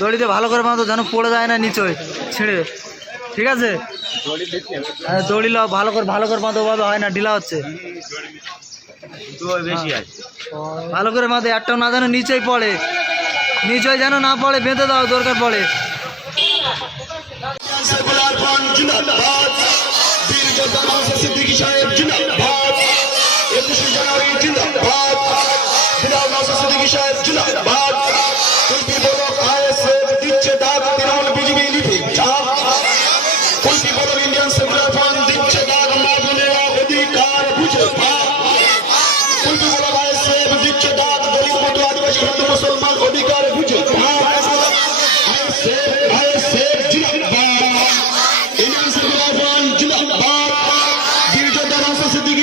দড়িতে ভালো করে বাঁধো যেন পড়ে যায় না নিচয় ছেড়ে ঠিক আছে? হ্যাঁ দড়ি লাও ভালো করে ভালো করে বাঁধো বাঁধো হয় না ঢিলা হচ্ছে। হ্যাঁ। ভালো করে বাঁধে একটাও না যেন নিচয় পড়ে। নিচয় যেন না পড়ে বেঁধে দাও দরকার পড়ে।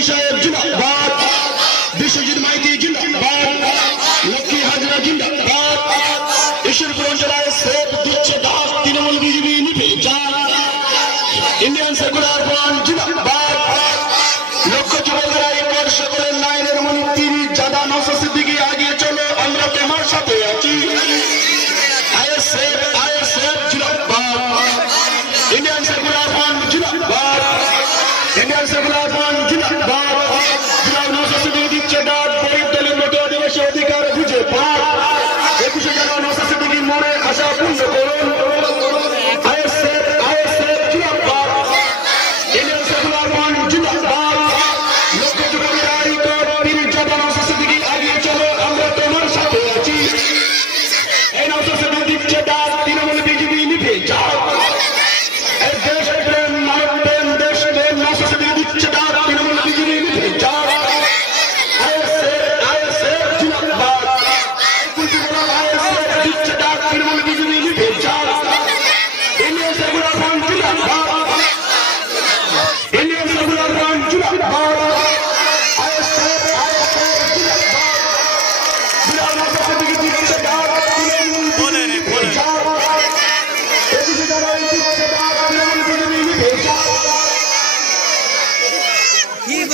কিশোর জিন্দাবাদ। বিশ্বজিৎ মাইতি জিন্দাবাদ। লক্ষ্মী হাজরা জিন্দাবাদ। ঈশ্বরপুর জেলায় সেব দিচ্ছে দাস তৃণমূল বিজেপি নিতে যান ইন্ডিয়ান সেকুলার ফ্রন্ট জিন্দাবাদ। লক্ষ্য যুবকরা